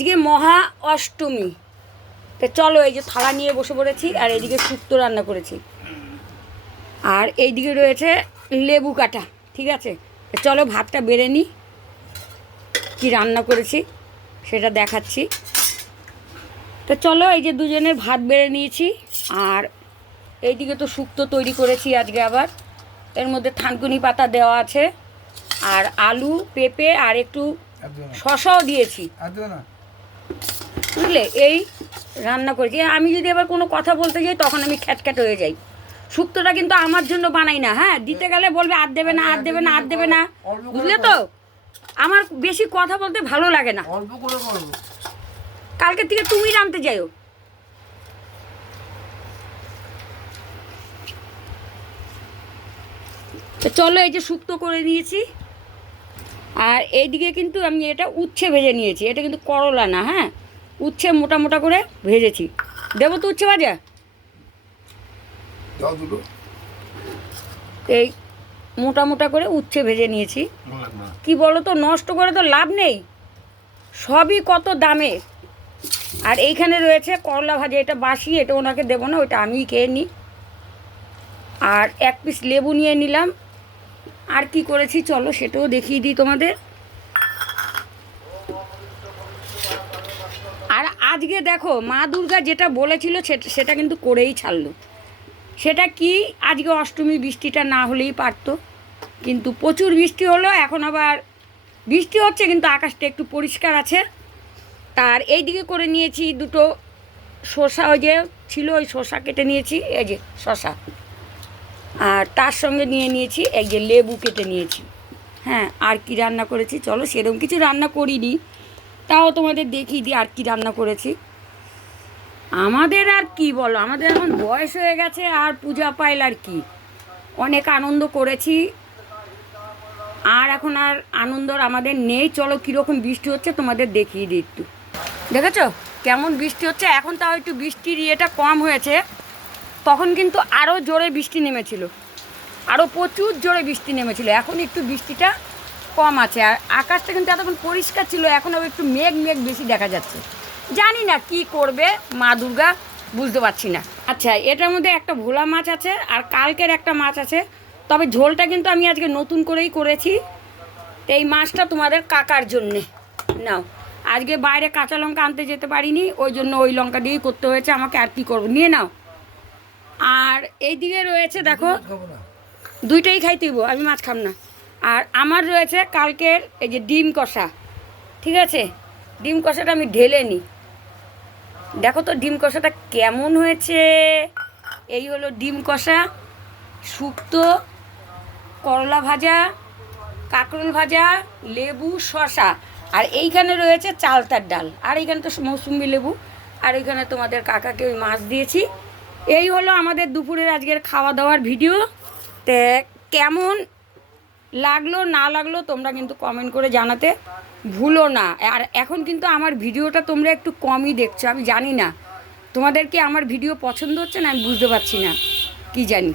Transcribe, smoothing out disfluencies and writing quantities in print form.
আজকে মহা অষ্টমী। তো চলো, এই যে থালা নিয়ে বসে পড়েছি, আর এইদিকে শুক্তো রান্না করেছি, আর এইদিকে রয়েছে লেবু কাটা। ঠিক আছে, চলো ভাতটা বেড়ে নিই, কী রান্না করেছি সেটা দেখাচ্ছি। তো চলো, এই যে দুজনের ভাত বেড়ে নিয়েছি, আর এইদিকে তো শুক্তো তৈরি করেছি আজকে আবার। এর মধ্যে থানকুনি পাতা দেওয়া আছে, আর আলু, পেঁপে, আর একটু শশাও দিয়েছি, বুঝলে? এই রান্না করেছি। আমি যদি আবার কোনো কথা বলতে যাই তখন আমি খ্যাটখ্যাট হয়ে যাই। শুক্তোটা কিন্তু আমার জন্য বানাই না, হ্যাঁ, দিতে গেলে বলবে আর দেবে না, আর দেবে না, আর দেবে না, বুঝলে তো? আমার বেশি কথা বলতে ভালো লাগে না। কালকে থেকে তুমি রাঁধতে যাইও। তো চলো, এই যে শুক্তো করে নিয়েছি, আর এইদিকে কিন্তু আমি এটা উচ্ছে ভেজে নিয়েছি। এটা কিন্তু করলা না, হ্যাঁ, উচ্ছে মোটা মোটা করে ভেজেছি। দেবো তো উচ্ছে ভাজা? এই মোটা মোটা করে উচ্ছে ভেজে নিয়েছি। কি বলো তো, নষ্ট করে তো লাভ নেই, সবই কত দামে। আর এইখানে রয়েছে করলা ভাজা, এটা বাসি, এটা ওনাকে দেবো না, ওইটা আমিই খেয়ে নিই। আর এক পিস লেবু নিয়ে নিলাম। আর কি করেছি চলো সেটাও দেখিয়ে দিই তোমাদের। আর আজকে দেখো, মা দুর্গা যেটা বলেছিল সেটা কিন্তু করেই ছাড়লো। সেটা কি, আজকে অষ্টমী, বৃষ্টিটা না হলেই পারতো, কিন্তু প্রচুর বৃষ্টি হলো। এখন আবার বৃষ্টি হচ্ছে, কিন্তু আকাশটা একটু পরিষ্কার আছে। তার এই দিকে করে নিয়েছি দুটো শসা, ওই যে ছিল ওই শসা কেটে নিয়েছি, এই যে শসা। আর তার সঙ্গে নিয়ে নিয়েছি এই যে লেবু কেটে নিয়েছি। হ্যাঁ, আর কি রান্না করেছি চলো, সেরকম কিছু রান্না করিনি, তাও তোমাদের দেখিয়ে দিই আর কি রান্না করেছি। আমাদের আর কি বলো, আমাদের এখন বয়স হয়ে গেছে, আর পূজা পাইল আর কি, অনেক আনন্দ করেছি, আর এখন আর আনন্দর আমাদের নেই। চলো কীরকম বৃষ্টি হচ্ছে তোমাদের দেখিয়ে দিই একটু। দেখেছো কেমন বৃষ্টি হচ্ছে? এখন তাও একটু বৃষ্টির ইয়েটা কম হয়েছে, তখন কিন্তু আরও জোরে বৃষ্টি নেমেছিল, আরও প্রচুর জোরে বৃষ্টি নেমেছিল। এখন একটু বৃষ্টিটা কম আছে, আর আকাশটা কিন্তু এতক্ষণ পরিষ্কার ছিল, এখন আবার একটু মেঘ মেঘ বেশি দেখা যাচ্ছে। জানি না কি করবে মা দুর্গা, বুঝতে পারছি না। আচ্ছা, এটার মধ্যে একটা ভোলা মাছ আছে, আর কালকের একটা মাছ আছে, তবে ঝোলটা কিন্তু আমি আজকে নতুন করেই করেছি। এই মাছটা তোমাদের কাকার জন্যে নাও। আজকে বাইরে কাঁচা লঙ্কা আনতে যেতে পারিনি, ওই জন্য ওই লঙ্কা দিয়েই করতে হয়েছে আমাকে, আর কি করবো, নিয়ে নাও। আর এইদিকে রয়েছে দেখো, দুইটাই খাইতেইব, আমি মাছ খাম না। আর আমার রয়েছে কালকের এই যে ডিম কষা। ঠিক আছে, ডিম কষাটা আমি ঢেলে নিই। দেখো তো ডিম কষাটা কেমন হয়েছে। এই হলো ডিম কষা, শুক্তো, করলা ভাজা, কাঁকরোল ভাজা, লেবু, শসা, আর এইখানে রয়েছে চালতার ডাল, আর এইখানে তো মৌসুম্বি লেবু, আর এইখানে তোমাদের কাকাকে ওই মাছ দিয়েছি। এই হলো আমাদের দুপুরের আজকের খাওয়া দাওয়ার ভিডিও। তে কেমন লাগলো না লাগলো তোমরা কিন্তু কমেন্ট করে জানাতে ভুলো না। আর এখন কিন্তু আমার ভিডিওটা তোমরা একটু কমই দেখছো, আমি জানি না তোমাদের কি আমার ভিডিও পছন্দ হচ্ছে না, আমি বুঝতে পারছি না, কি জানি।